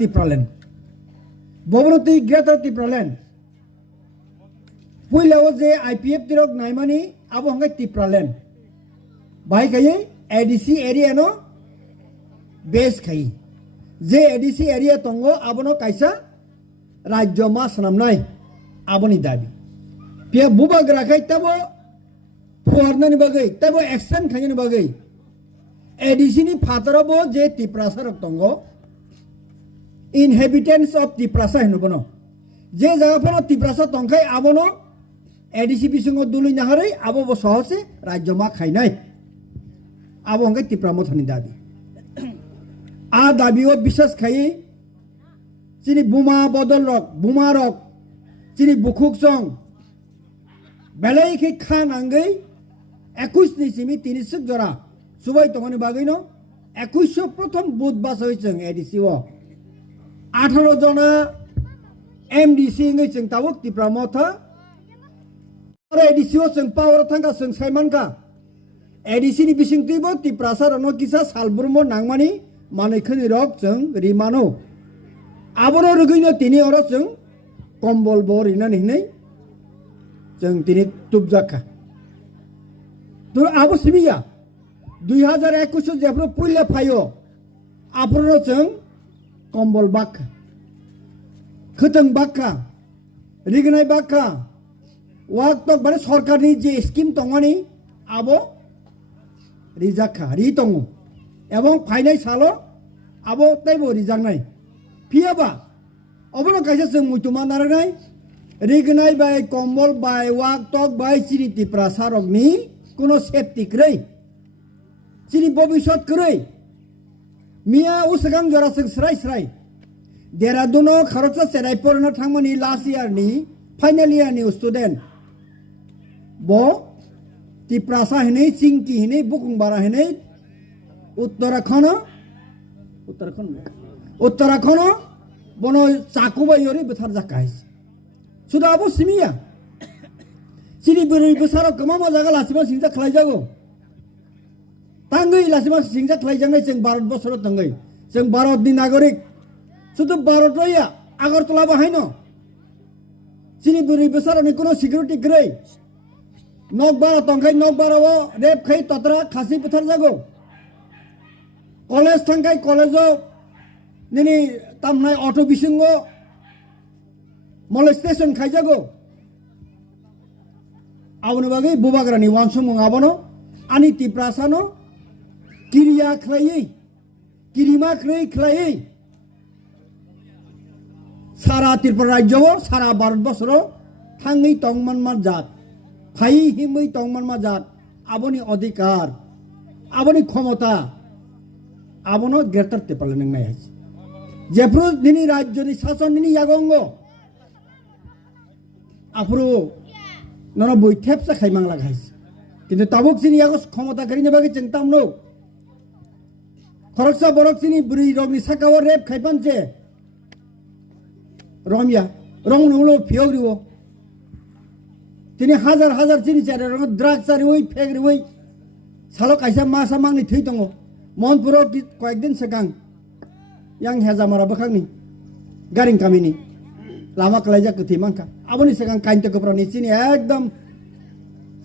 tipralen bobroti greater tipralen puilaw je IPF tirok naimani abo hangai tipralen bai kai ADC area no base khai je ADC area tongo abono kaisa rajyo ma sanamnai aboni dabi pia bubagra khai tabo fornani bagai tabo action khani bagai ADC ni phatarabo je tiprasa rok tongo inhabitants of tiprasa henobono je jaga phono tiprasa tongkai abono ADC bisungo dului naharai abo bo sohose rajyo ma khainai abo hangai tipramo thani dabi a dabi o বিশ্বাস খাই চিনি বুমা বদল rock বুমা rock চিনি বুখুক song বেলাই খে খান আঙ্গই 21 ni simi 30 jora subai tongani bagai no 21 প্রথম বুধ বাস হইছেন ADC ও 18 জনা MDC ngai cheng tawuk tipramo tha ADC o cheng power thanga cheng saimanka ADC ni bising tibo tiprasa rono kisa salburmo nangmani मानैखनि रक जों रिमानो आबरो रगैनो तिनि अर जों कम्बल ब रिनानै नै जों तिनि तुबजाखा तो आबो सिमिया 2021 जेफ्रो पुइला फायो आबरो जों कम्बल बाखा खोथों बाखा रिगनाय बाखा वाक तो बारे सरकारनि जे स्किम दङनि आबो रिजाखा रि दङ এবং ফাইনাই সালো আবো তাইবো রিজাংনাই ফিয়াবা অবনো কাইসা जों মুইতুমা নারানাই রিগনাই বাই কম্বল বাই ওয়াক টক বাই চিরিতি প্রাসারকনি কোনো সেফটি ক্রৈ চিনি ভবিষ্যৎ ক্রৈ মিয়া উসগাং জরা जों স্রাই স্রাই দেরাদুনো খরচা সেরাই পড়না থাংমানি লাস্ট ইয়ারনি ফাইনাল ইয়ারनि স্টুডেন্ট ব তি প্রাসা হেनै চিংকি হেनै বুকুং বারা হেनै उत्तराखंड बनो चाकुबायोरी बेथार जाकाइस सुदा आबो सिमिया सिरि बोरै बोसाराव गोमा जागा लासिमा सिंजा खलाय जागो तांगै लासिमा सिंजा खलाय जांनाय जों भारत बर्षराव तांगै जों भारतनि नागरिक सुदु भारत रया आगरतला बाहायनो सिरि बोरै बोसारावनि कोनो सिकिउरिटि ग्रै नकबारा तंखाय नकबाराव रेप खाय तत्रा खासि बेथार जागो कलेज थांखाय कलेजो निनि तामनाय अटो बिसिंगो molestation खायजागो आवनो बागै बुबाग्रानि वानसुमु आबनो आनि तिप्रासानो किरिया खलायै किरिमा खलायै सारा त्रिपुरा राज्यो सारा भारत बर्षरो थाङै तंमानमा जात फाइ हिमै तंमानमा जात आबोनि अधिकार आबोनि क्षमता आबनो ग्रेटर तेपाले नंनाय हाय जेफ्रु दिनि राज्यनि शासन दिनि यागंग आफ्रु नन बयथेपसा खाइमां लागाइस किन्तु ताबुक सिनि यागो क्षमता करिने बागै जों तामनो खरकसा बरक सिनि बुरि रगनि साकाव रेप खाइपानचे रमिया रंग नलो फियग्रिवो तिनि हाजार हाजार सिनि चारे रंग ड्राग्स आरि ओइ फेग्रि ओइ सालो काइसा मासा मांनि थै दङ मनपुराव कয়েকদিন सिगां yang हेजामारा बखांनि गारिं कामिनि लामा कलायजा कथि मांका आबोनि सिगां काइन्ट कप्रानि सिनि एकदम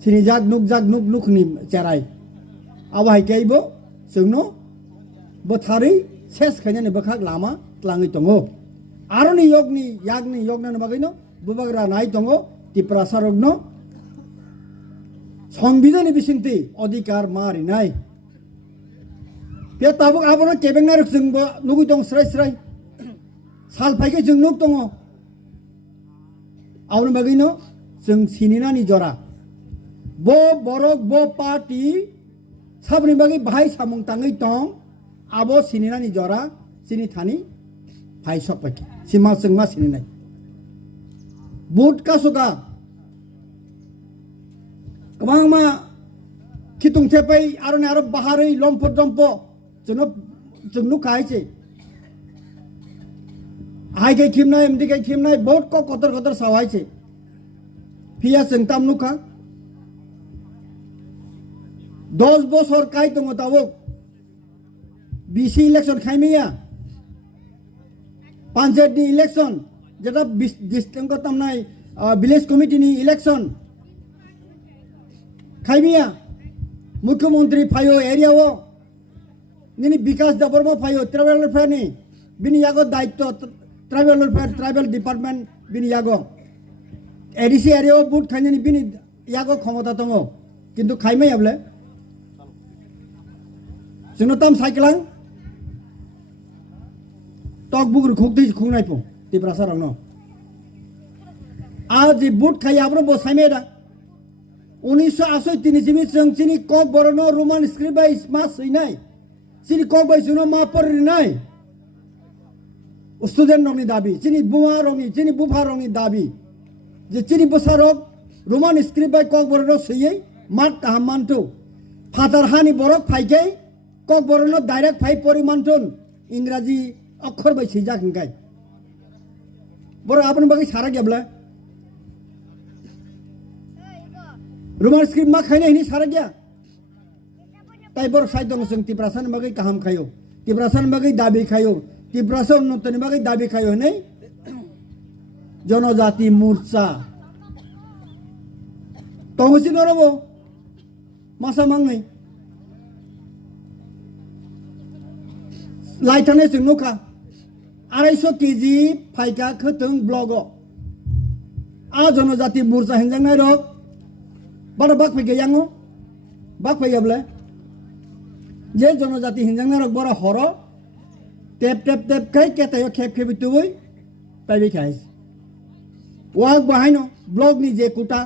सिनि जाग नुक नुकनि चाराय आबाहाय काइबो जोंनो बोथारै सेस खायनानि बखाग लामा tlangै दङ आरोनि यागनि यगनानि बागैनो बुबाग्रा नाय दङ तिप्रासारगनो संबिधाननि बिसिंति अधिकार मारिनाय बे ताबुक आबनो केबेंनार जोंबो नुगै दं स्राय साल फाइके जों नुग दङ आवनो बागैनो जों सिनिनानि जरा बो बरक बो पार्टी साबनि बागै बाहाय सामुं ताङै दं आबो सिनिनानि जरा सिनि थानि फाइ सपाके सिमा जोंमा सिनिनाय बुट कासुका गोबांमा खितुं थेपै आरो बाहारै लम्फर दम्प जोंनो खायसे हाइके खिमनाय एमदिके खिमनाय बहुत को कतर सावायसे फिया जों तामनुखा 10 বছর কাই दङ ताबुक बिसि इलेक्शन खाइमिया पंचायत इलेक्शन जेटा डिस्ट्रिक्ट तमनाय विलेज कमिटी इलेक्शन खाइबिया मुख्यमंत्री फायो एरिया वो निनी विकास दबरमा फायो ट्राइबल वेलफेयर नि बिनि यागो दायित्व ट्राइबल वेलफेयर ट्राइबल डिपार्टमेंट बिनि यागो एडीसी एरिया बुट खाइनि बिनि यागो क्षमता दङ किन्तु खाइमै याबले जोंनो तम साइकेलां टक बुगर खुगदै खुंनायफो तिब्रासारावनो आज बुट खाइ आब्रो बसाइमेदा 1968 जों चिनि कक बरनो रोमान स्क्रिप्ट बाय मा सैनाय चिनि कक बाय जुनो मा परनाय स्टुडेन्ट रंनि दाबि चिनि बुमा रंनि चिनि बुफा रंनि दाबि जे चिनि बसारक रोमान स्क्रिप्ट बाय कक बरनो सैयै मात काहामानथु फादार हानि बरक फाइकै कक बरनो डाइरेक्ट फाइ परिमानथुन इंराजी अक्षर बाय सैजा हिंगाय बर आपन बागै सारा गेबला रोमान स्क्रिप्ट मा खाइनाय हिनि सारा गया ताइ बर साइड दङ जों तिब्रासान बागै काहाम खायो तिब्रासान बागै दाबि खायो तिब्रासान उन्नतनि बागै दाबि खायो नै जनजाति मोर्चा तंगसि नरबो मासा मांनै लाइथाने जों नखा 250 केजि फाइका खोथों ब्लग आ जनजाति मोर्चा हिंजांनाय रक बारा बाक फैगे यांगो बाक फैयाब्ले जे जनजाति हिंजांनाय रक बरा हर टेप टेप टेप खाय केतायो खेब खेब तुबै पाइबे खाइस वाक बाहायनो ब्लग नि जे कुटा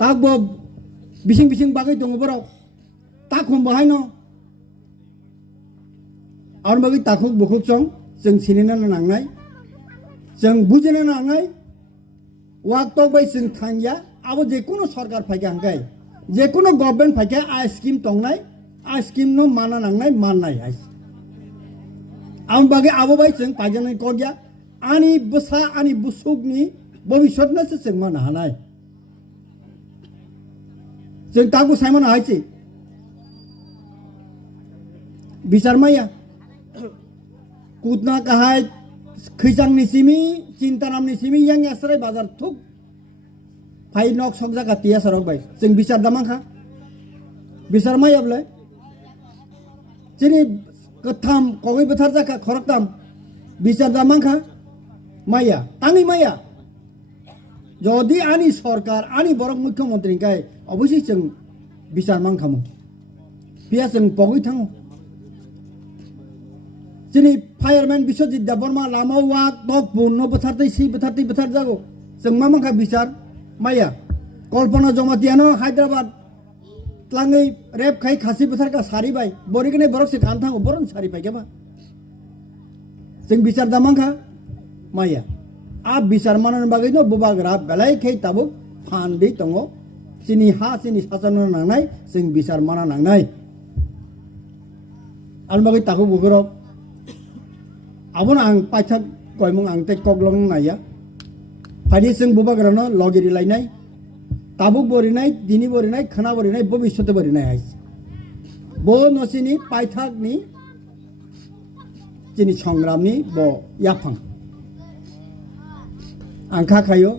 ताक बो बिसिं बिसिं बागै दङ बराव ताक हम बाहायनो आर बागै ताखुक बुखुक सं जों सिनिना नांनाय जों बुजिना नांनाय वाक तो बाय जों थांया आबो जेकुनो सरकार फाइका हांगाय जेकुनो गभर्नमेंट फाइका आ स्कीम तंनाय आ स्कीम नो माना नांनाय माननाय आइस आं बागै आबो बाय जों पाइजानाय कगया आनि बसा आनि बुसुकनि भबिष्यतनासो जों माना हानाय जों तागु साइमन हायसि बिचार माया कुतना काहाय खैसांनि सिमी चिन्तारामनि सिमी yang asrai bazar thuk फाइ नक सकजा गातिया सरक बाय जों बिचार दामाखा बिचार मायाब्ले चिनि कथाम कगै बोथार जाखा खरकताम बिचार दामाखा माया तांनि माया जदि आनि सरकार आनि बरक मुख्यमंत्री काय अबश्य जों बिचार मांखामो पिया जों पगै थाङो चिनि फायरमैन बिश्वजित देबबर्मा लामा वाक दक बुनो बोथारतै सि बोथार जागो जों मा मांखा बिचार माया कल्पना जमातियानो हैदराबाद तलाङै रेप खाइ खासि बोथार का सारि बाय बरिगने बरक से खान थाङो बरन सारि बाय केबा जों बिचार दामांखा माया आ बिचार मानन बागै न बुबाग्रा बेलाय खै ताबो फानदै दङ चिनि हा चिनि सासन नांनाय जों बिचार माना नांनाय आल बागै ताखौ बुगरब आबोन आं पाइथाक गयमुं आं ते कगलं नाया फाइदि जों बुबाग्रानो लगेरि लायनाय ताबुक बरिनाय दिनि बरिनाय खाना बरिनाय भबिष्यते बरिनाय आइस बो नसिनि पाइथाकनि चिनि संग्रामनि ब याफां आंखा खायो